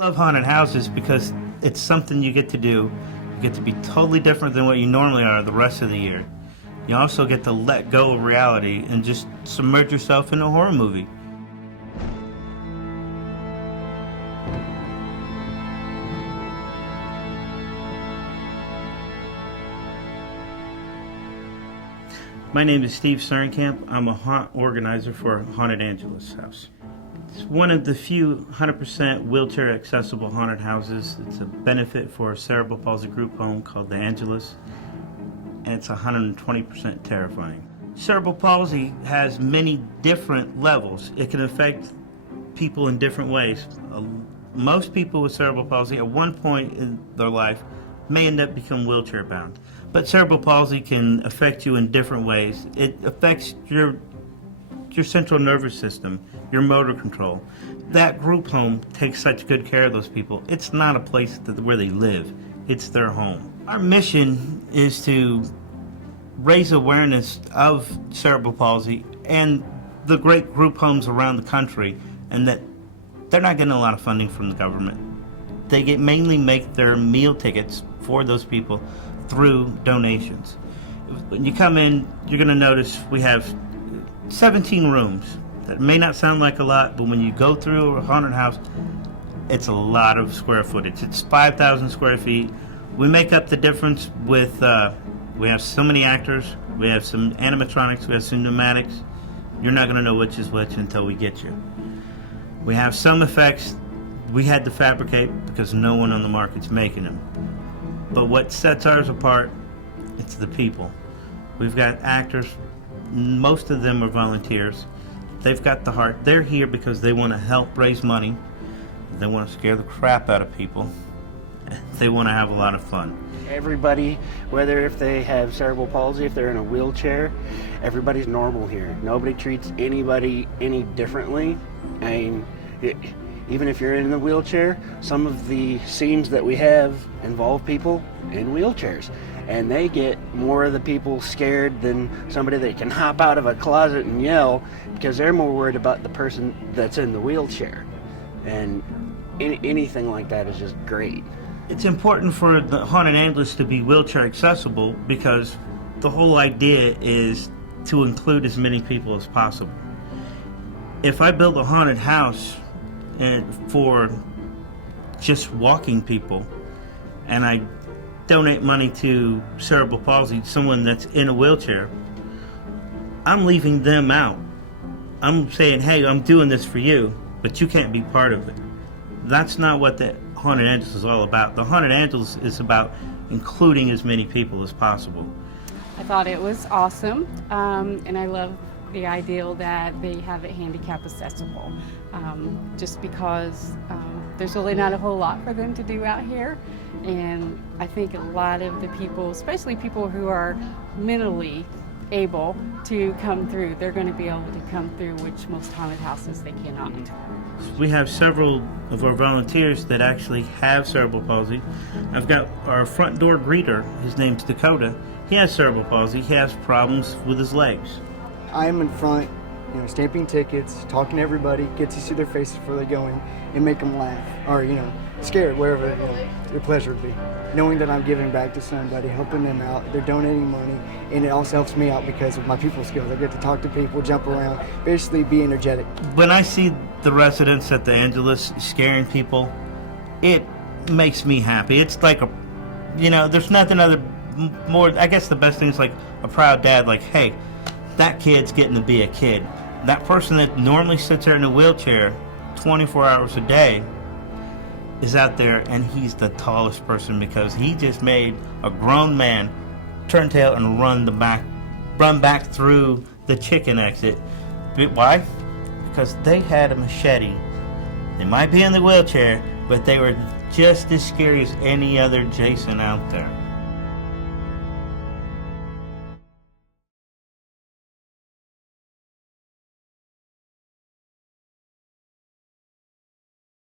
I love haunted houses because it's something you get to do. You get to be totally different than what you normally are the rest of the year. You also get to let go of reality and just submerge yourself in a horror movie. My name is Steve Surenkamp. I'm a haunt organizer for Haunted Angelus house. It's one of the few 100% wheelchair accessible haunted houses. It's a benefit for a cerebral palsy group home called the Angelus, and it's 120% terrifying. Cerebral palsy has many different levels. It can affect people in different ways. Most people with cerebral palsy at one point in their life may end up becoming wheelchair bound. But cerebral palsy can affect you in different ways. It affects your central nervous system, your motor control. That group home takes such good care of those people. It's not a place where they live, it's their home. Our mission is to raise awareness of cerebral palsy and the great group homes around the country, and that they're not getting a lot of funding from the government. They mainly make their meal tickets for those people through donations. When you come in, you're going to notice we have 17 rooms. That may not sound like a lot, but when you go through a haunted house, it's a lot of square footage. It's 5,000 square feet. We make up the difference with, we have so many actors, we have some animatronics, we have some pneumatics. You're not going to know which is which until we get you. We have some effects we had to fabricate because no one on the market's making them. But what sets ours apart, it's the people. We've got actors, most of them are volunteers. They've got the heart. They're here because they want to help raise money. They want to scare the crap out of people. They want to have a lot of fun. Everybody, whether if they have cerebral palsy, if they're in a wheelchair, everybody's normal here. Nobody treats anybody any differently. I mean, even if you're in a wheelchair, some of the scenes that we have involve people in wheelchairs. And they get more of the people scared than somebody that can hop out of a closet and yell, because they're more worried about the person that's in the wheelchair. And anything like that is just great. It's important for the Haunted Angelus to be wheelchair accessible because the whole idea is to include as many people as possible. If I build a haunted house for just walking people and I donate money to cerebral palsy, someone that's in a wheelchair, I'm leaving them out. I'm saying, hey, I'm doing this for you, but you can't be part of it. That's not what the Haunted Angelus is all about. The Haunted Angelus is about including as many people as possible. I thought it was awesome, and I love the ideal that they have it handicap accessible, just because there's really not a whole lot for them to do out here. And I think a lot of the people, especially people who are mentally able to come through, they're going to be able to come through, which most haunted houses they cannot. We have several of our volunteers that actually have cerebral palsy. I've got our front door greeter, his name's Dakota. He has cerebral palsy, he has problems with his legs. I'm in front, stamping tickets, talking to everybody, get to see their faces before they go in, and make them laugh, or, scared, wherever their pleasure would be. Knowing that I'm giving back to somebody, helping them out, they're donating money, and it also helps me out because of my people skills. I get to talk to people, jump around, basically be energetic. When I see the residents at the Angelus scaring people, it makes me happy. It's like there's nothing more, I guess the best thing is like a proud dad, like, hey, that kid's getting to be a kid. That person that normally sits there in a wheelchair 24 hours a day is out there, and he's the tallest person because he just made a grown man turn tail and run back through the chicken exit. Why? Because they had a machete. They might be in the wheelchair, but they were just as scary as any other Jason out there.